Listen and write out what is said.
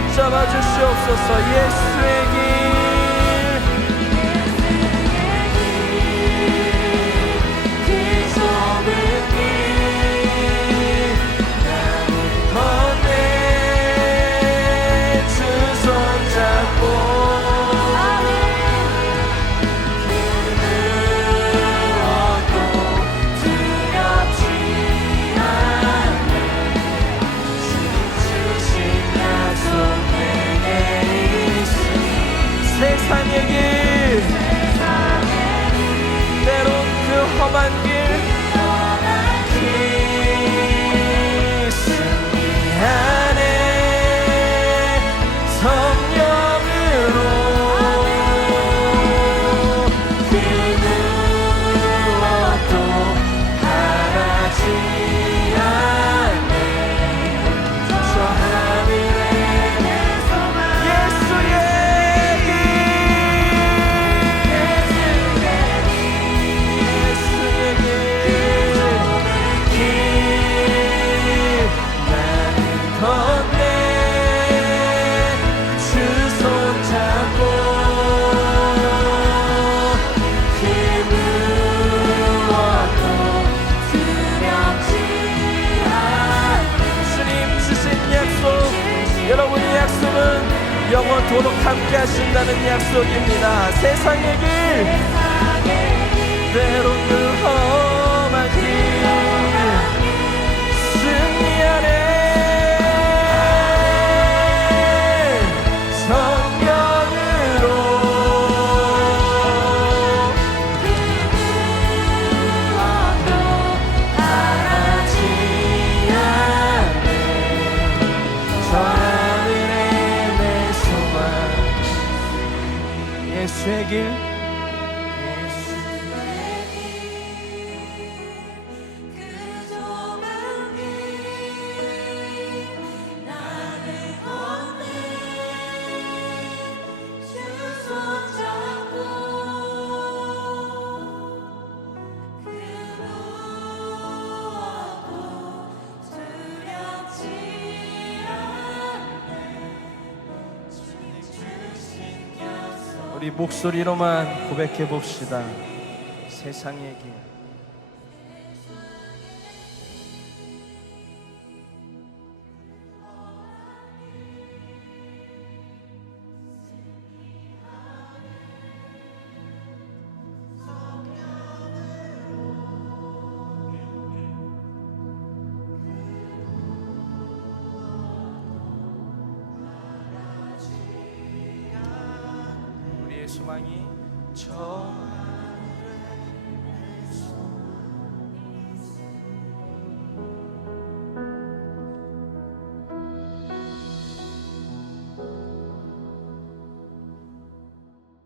붙잡아 주시옵소서 예수에게. forget. 영원토록 함께 하신다는 약속입니다. 세상의 길, 세상의 길. 때론 주의 길 우리 목소리로만 고백해 봅시다. 세상에게. 소망이 저